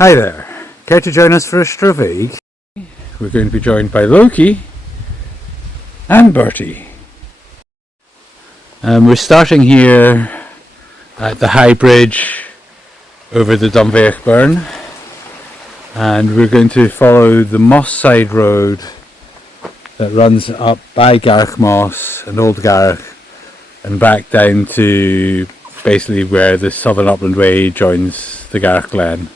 Hi there, care to join us for a Stravaiging? We're going to be joined by Loki and Bertie. We're starting here at the high bridge over the Dunveoch Burn, and we're going to follow the Mosside road that runs up by Garroch Moss and Old Garroch and back down to basically where the Southern Upland Way joins the Garroch Glen.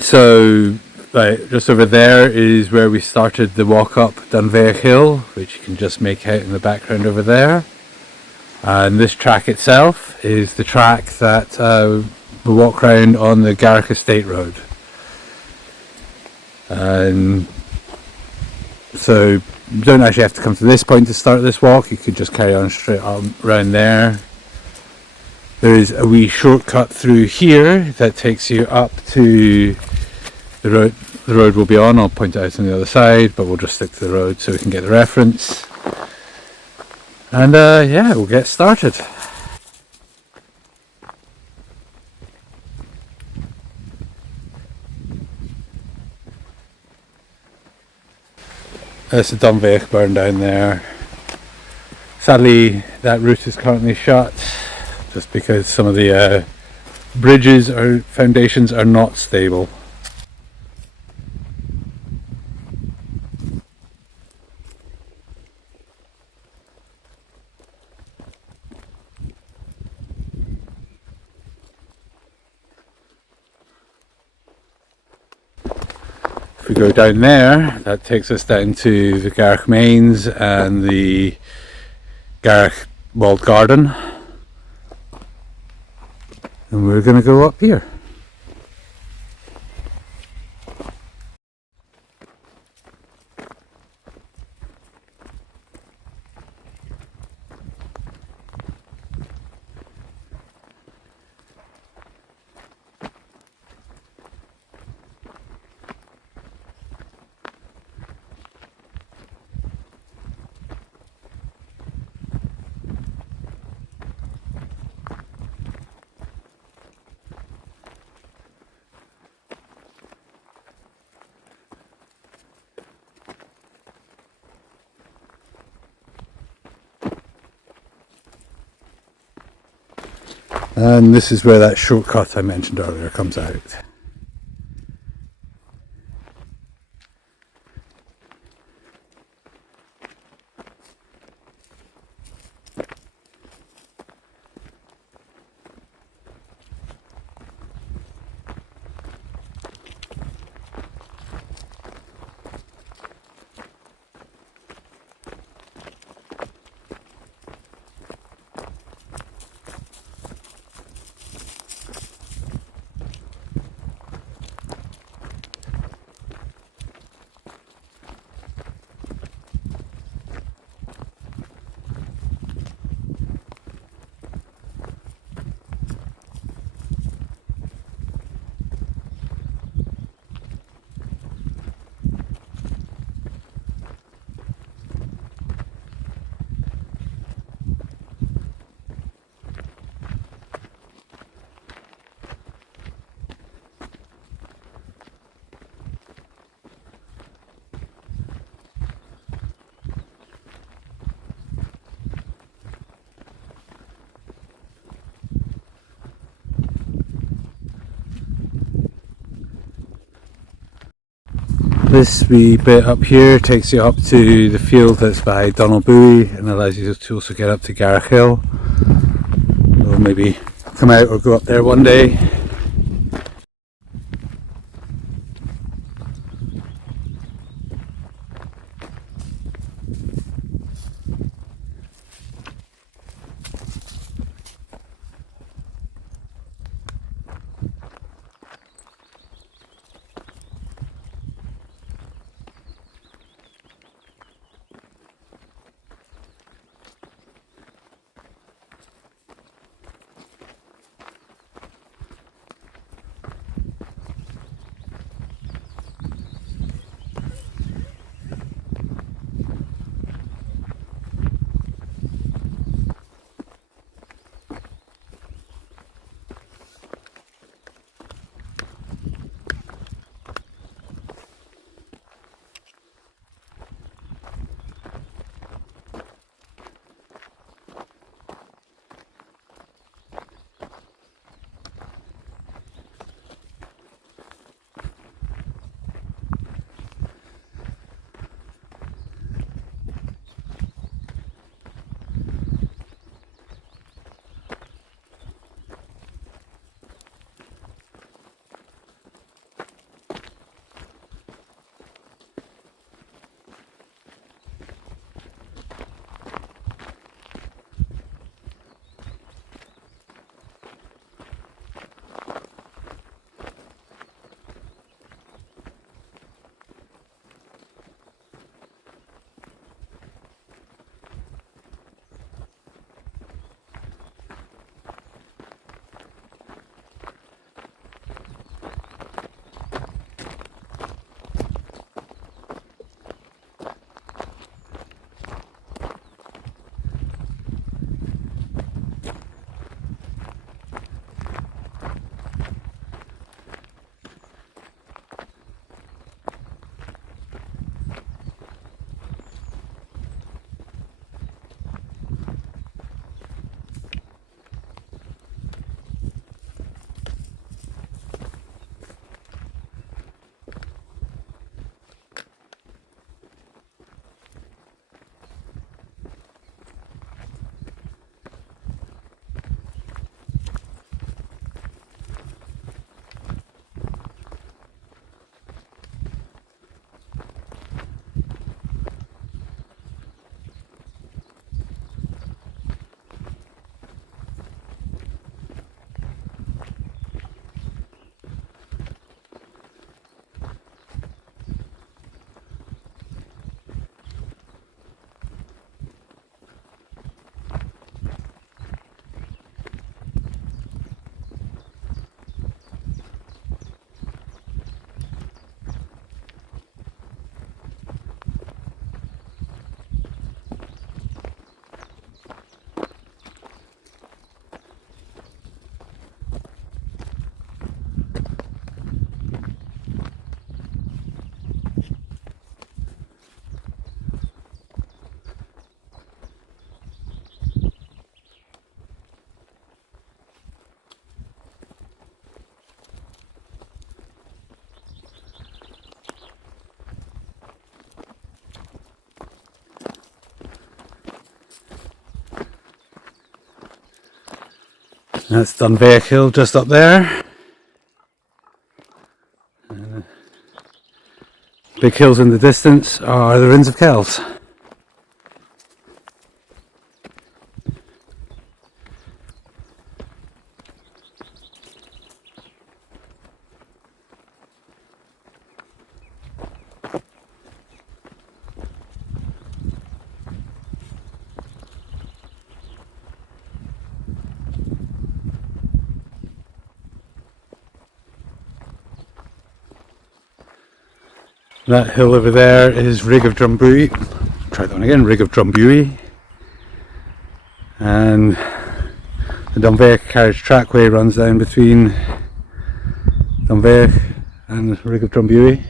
So just over there is where we started the walk up Dunveoch Hill, which you can just make out in the background over there. And this track itself is the track that we walk round on the Garroch Estate road. And so you don't actually have to come to this point to start this walk, you could just carry on straight on around there. There is a wee shortcut through here that takes you up to the road. The road will be on, I'll point it out on the other side, but we'll just stick to the road so we can get the reference. And yeah, we'll get started. There's the Dunveoch Burn down there. Sadly, that route is currently shut, just because some of the bridges or foundations are not stable. If we go down there, that takes us down to the Garroch Mains and the Garroch Walled Garden. And we're going to go up here. And this is where that shortcut I mentioned earlier comes out. This wee bit up here takes you up to the field that's by Donald Buoy and allows you to also get up to Garroch Hill. We'll maybe come out or go up there one day. That's Dunveoch Hill just up there. Big hills in the distance are the Rins of Kells. That hill over there is Rig of Drumbuie. Try that one again, Rig of Drumbuie. And the Dunveoch Carriage Track Way runs down between Dunveoch and Rig of Drumbuie.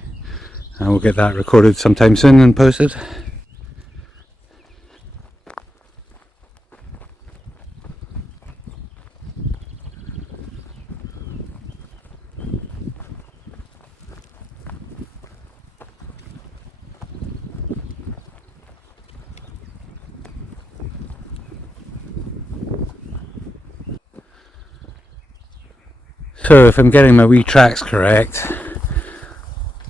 And we'll get that recorded sometime soon and posted. So if I'm getting my wee tracks correct,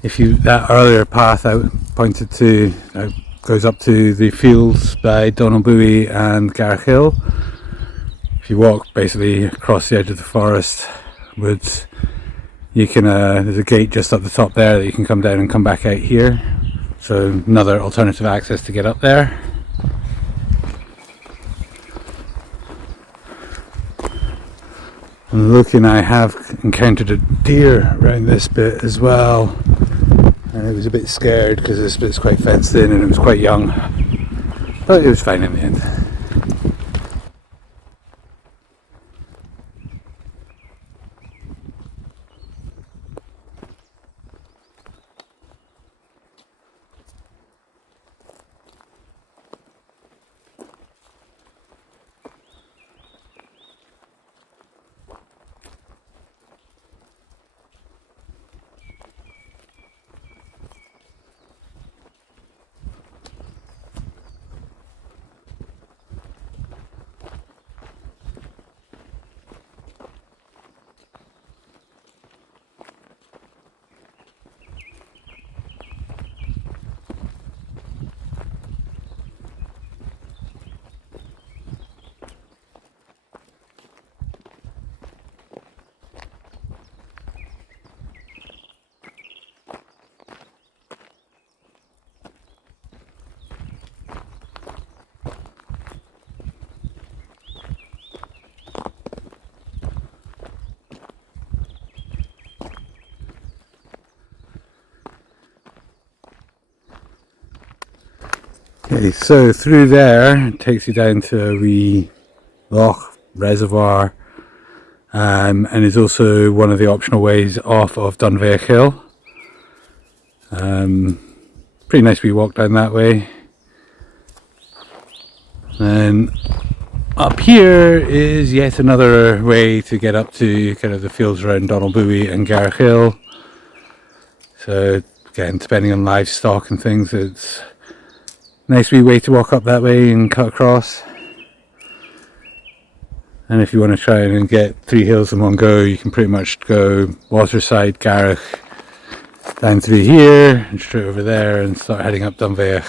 that earlier path I pointed to goes up to the fields by Donalbuie and Garroch Hill. If you walk basically across the edge of the forest woods, you can there's a gate just up the top there that you can come down and come back out here. So another alternative access to get up there. And Loki and I have encountered a deer around this bit as well, and it was a bit scared because this bit's quite fenced in and it was quite young, but it was fine in the end. Okay, so through there it takes you down to a wee Loch reservoir, and is also one of the optional ways off of Dunveoch Hill. Pretty nice wee walk down that way. Then up here is yet another way to get up to kind of the fields around Donalbuie and Garroch Hill. So again, depending on livestock and things, it's nice wee way to walk up that way and cut across. And if you want to try and get 3 hills in one go, you can pretty much go Waterside, Garroch, down through here and straight over there and start heading up Dunveoch.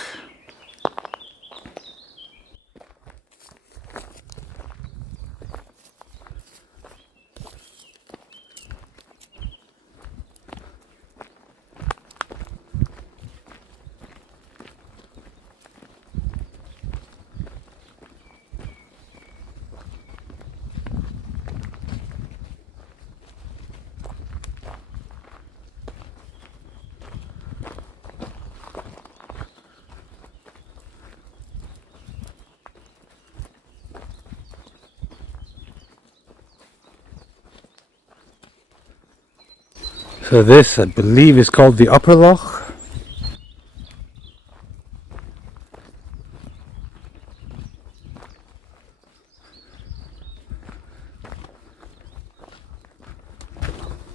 So this, I believe, is called the Upper Loch.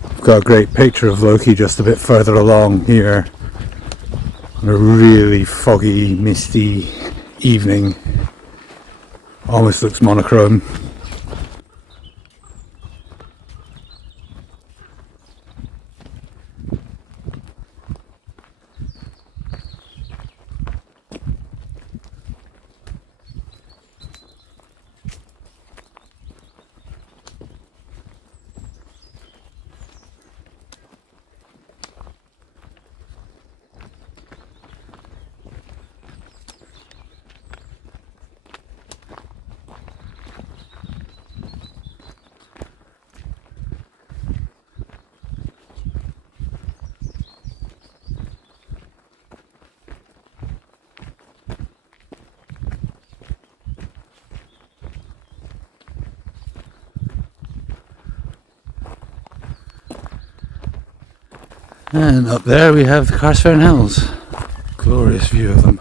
I've got a great picture of Loki just a bit further along here on a really foggy, misty evening. Almost looks monochrome. And up there we have the Carstone Hills. Glorious view of them.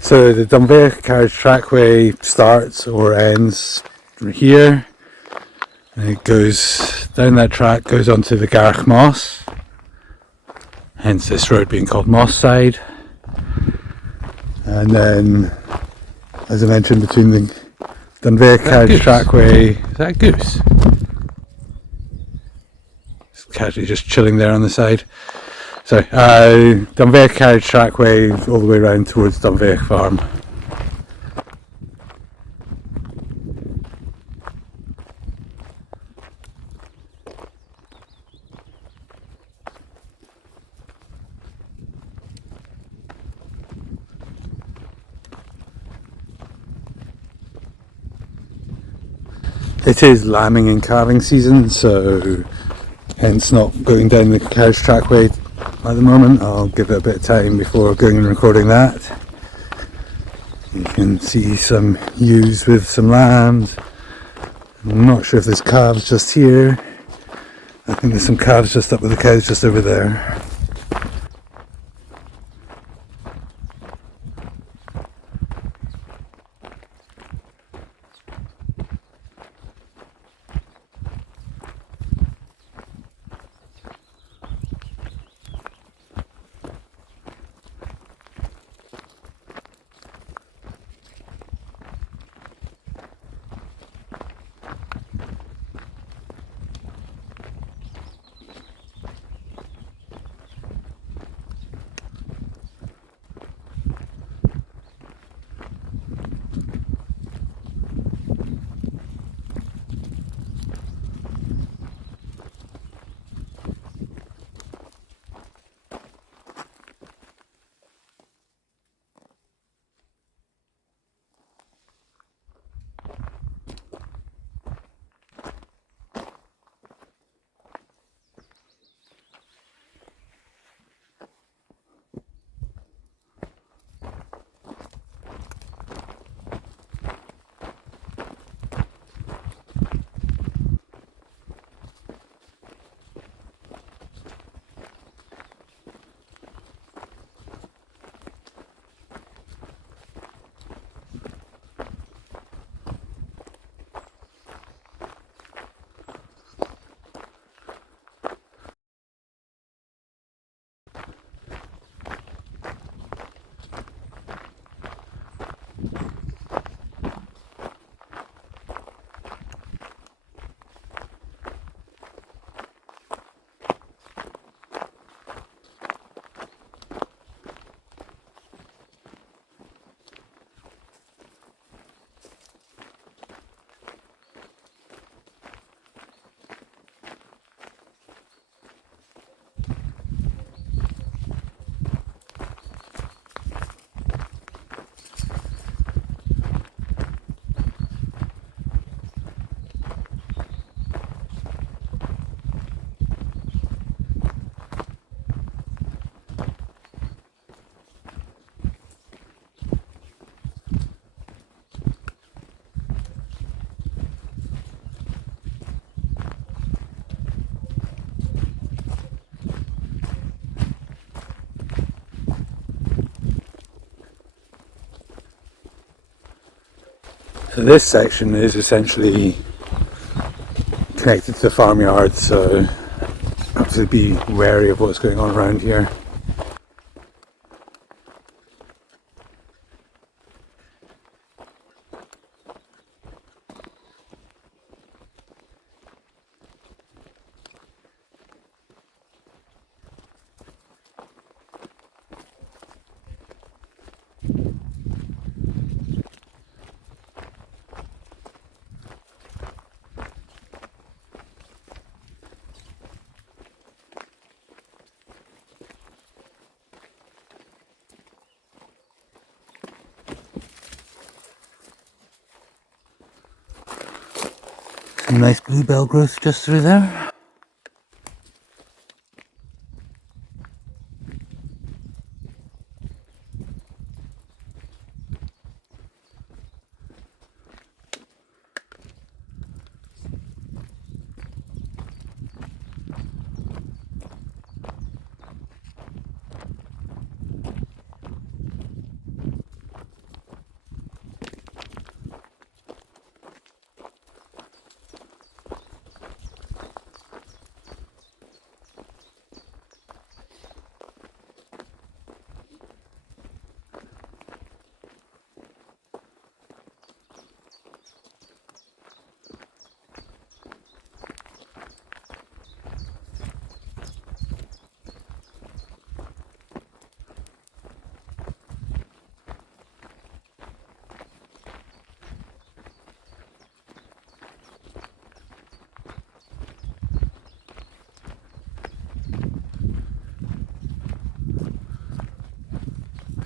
So the Dunveoch Carriage Trackway starts or ends here, and it goes down that track, goes onto the Garroch Moss, hence this road being called Mosside. And then, as I mentioned, between the Dunveoch Carriage Trackway, is that a goose? It's casually just chilling there on the side. So, Dunveoch Carriage Trackway all the way around towards Dunveoch Farm. It is lambing and calving season, so hence not going down the carriage trackway at the moment. I'll give it a bit of time before going and recording that. You can see some ewes with some lambs. I'm not sure if there's calves just here. I think there's some calves just up with the cows just over there. So this section is essentially connected to the farmyard, so have to be wary of what's going on around here. Some nice bluebell growth just through there.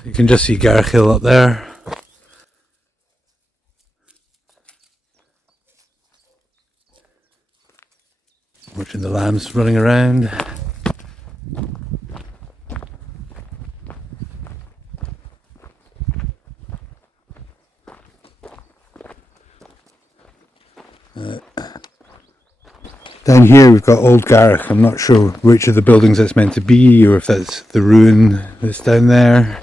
You can just see Garroch Hill up there. Watching the lambs running around. Down here we've got Old Garroch. I'm not sure which of the buildings it's meant to be, or if that's the ruin that's down there.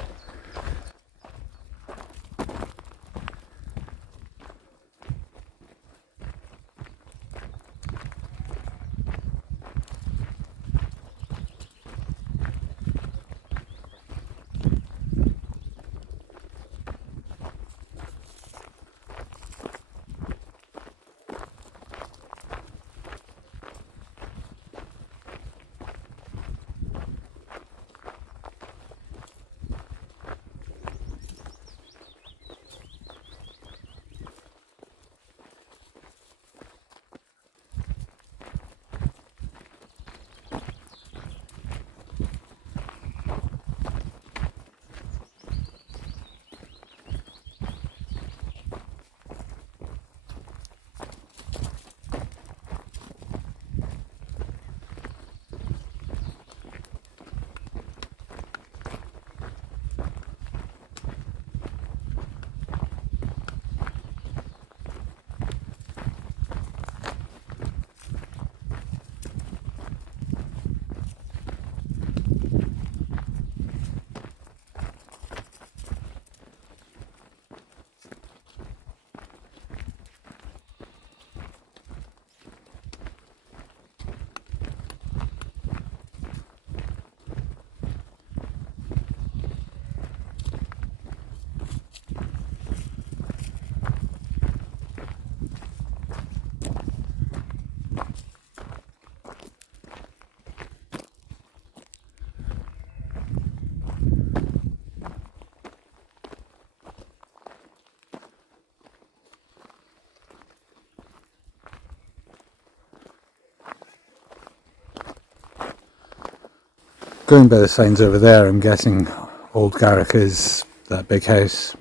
Going by the signs over there, I'm guessing Old Garroch is that big house,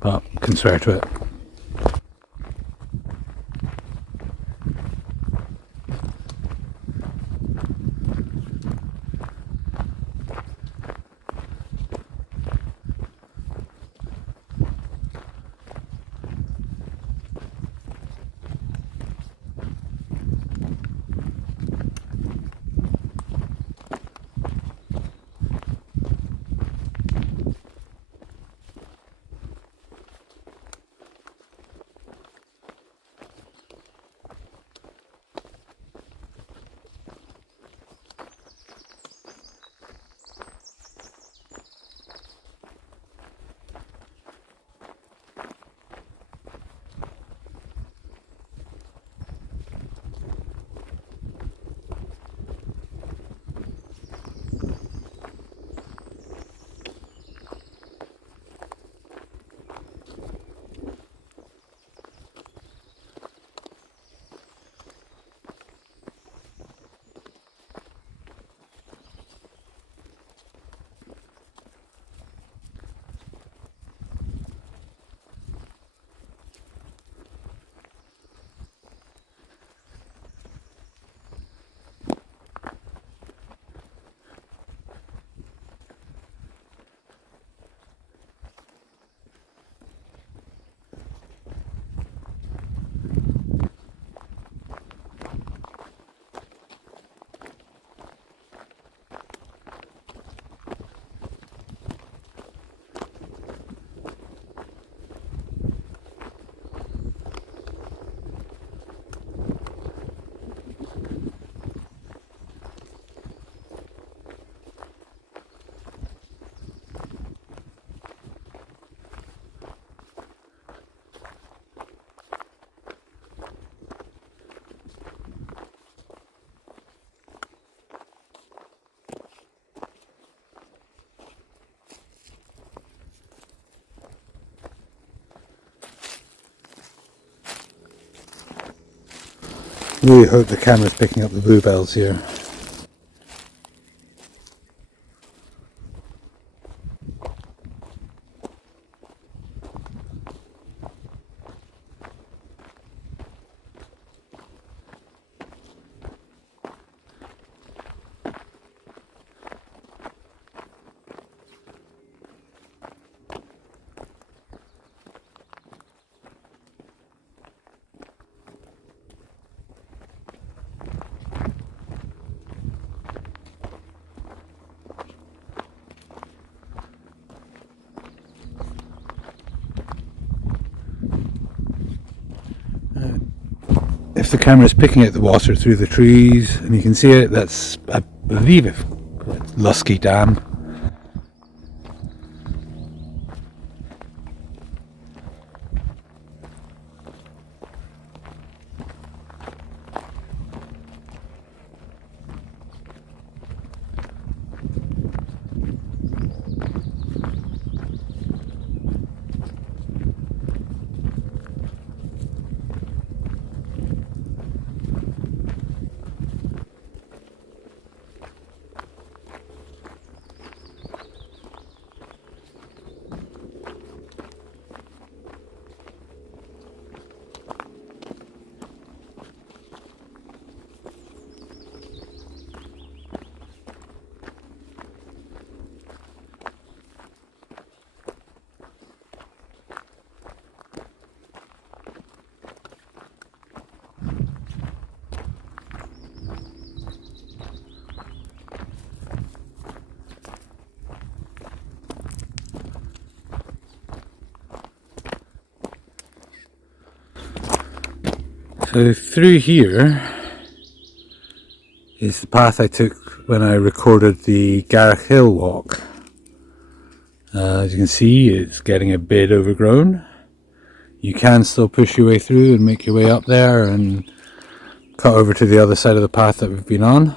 but can swear to it. Really hope the camera's picking up the bluebells here. If the camera is picking out the water through the trees and you can see it, that's, I believe, it's Loki Dam. So through here is the path I took when I recorded the Garroch Hill walk. As you can see, it's getting a bit overgrown. You can still push your way through and make your way up there and cut over to the other side of the path that we've been on.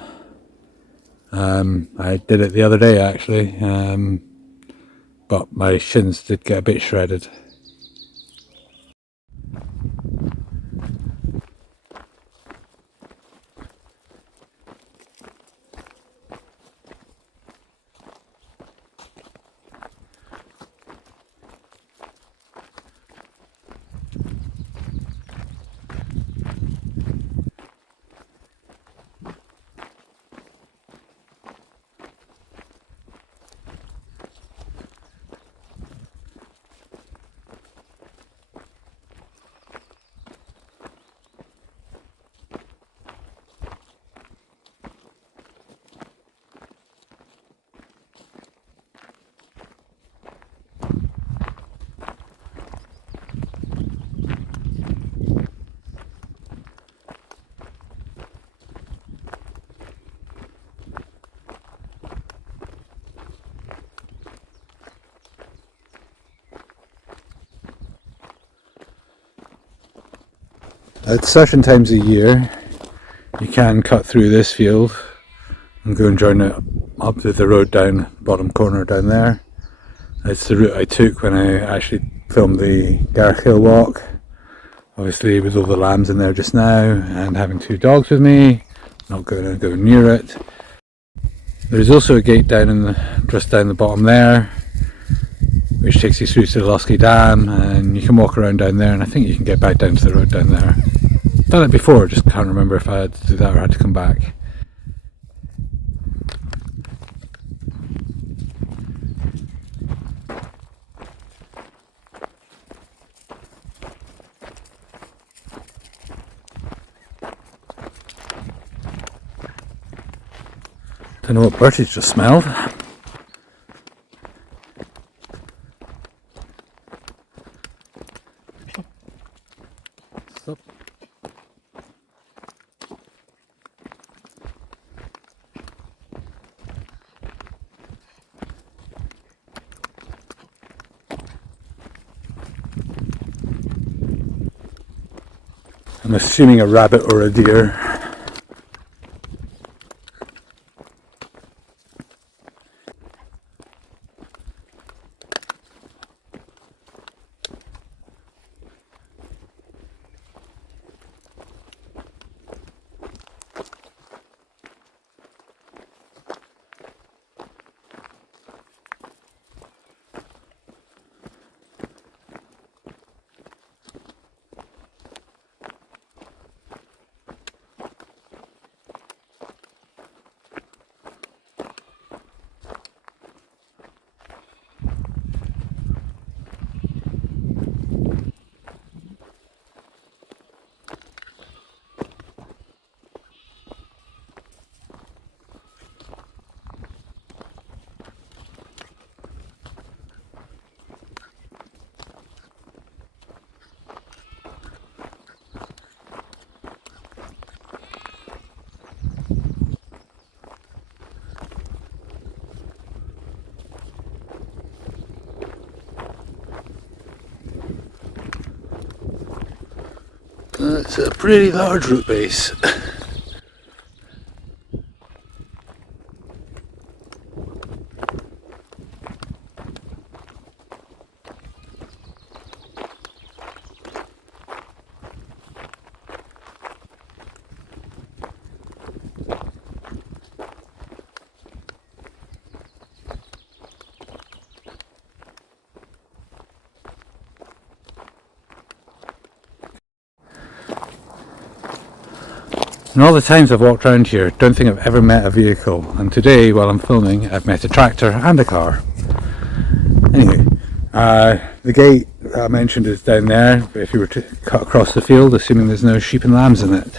I did it the other day actually, but my shins did get a bit shredded. At certain times of year you can cut through this field and go and join it up to the road down bottom corner down there. It's the route I took when I actually filmed the Garroch Hill walk. Obviously with all the lambs in there just now and having two dogs with me, not going to go near it. There's also a gate down just down the bottom there, which takes you through to the Loki Dam, and you can walk around down there, and I think you can get back down to the road down there. I've done it before, just can't remember if I had to do that or had to come back. Don't know what Bertie's just smelled. Stop. I'm assuming a rabbit or a deer. It's a pretty large root base. And all the times I've walked around here, don't think I've ever met a vehicle. And today, while I'm filming, I've met a tractor and a car. Anyway, the gate that I mentioned is down there, but if you were to cut across the field, assuming there's no sheep and lambs in it.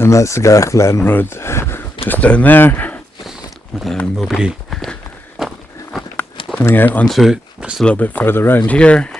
And that's the Garroch Glen road just down there, and we'll be coming out onto it just a little bit further around here.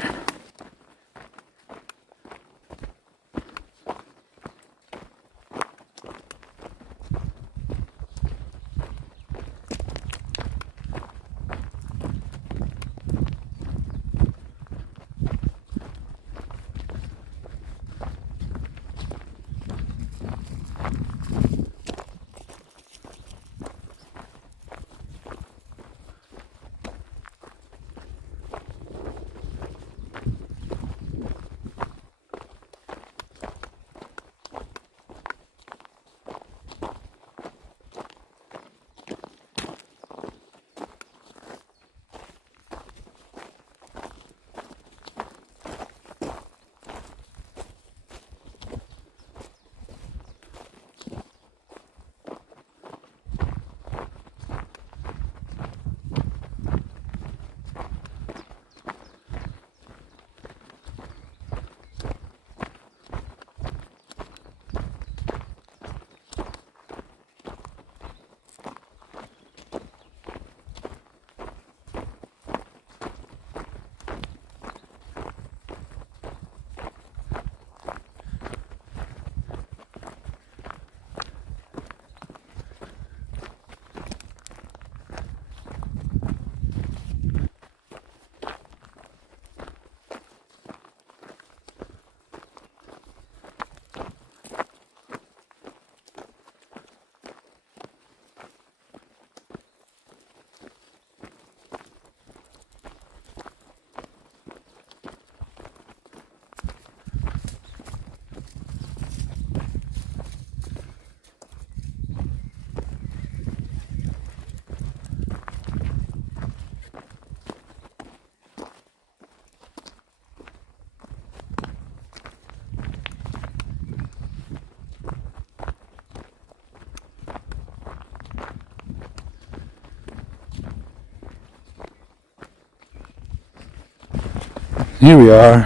Here we are,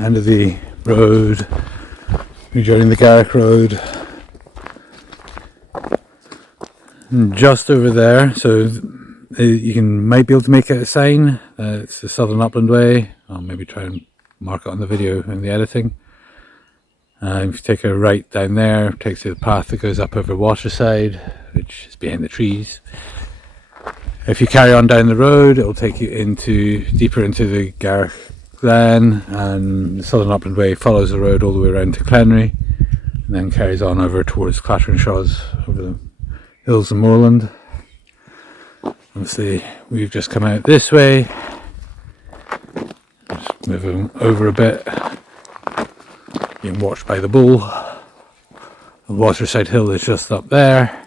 end of the road, rejoining the Garroch Road. And just over there, so you might be able to make out a sign. It's the Southern Upland Way. I'll maybe try and mark it on the video in the editing. If you take a right down there, it takes you to the path that goes up over Mosside, which is behind the trees. If you carry on down the road, it will take you deeper into the Garroch Glen, and the Southern Upland Way follows the road all the way around to Clenry, and then carries on over towards Clattering-Shaws over the hills and moorland. Obviously, we've just come out this way. Just moving over a bit, being watched by the bull. The Waterside Hill is just up there,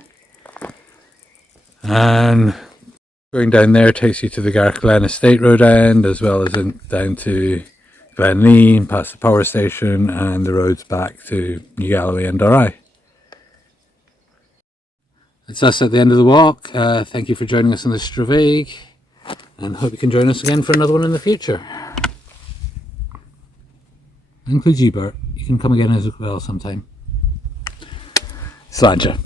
and going down there takes you to the Garroch Glen Estate road end, as well as down to Glenlee, past the power station, and the roads back to New Galloway and Dorey. It's us at the end of the walk. Thank you for joining us on this Stravaiging, and hope you can join us again for another one in the future. Includes you, Bert. You can come again as well sometime. Sláinte.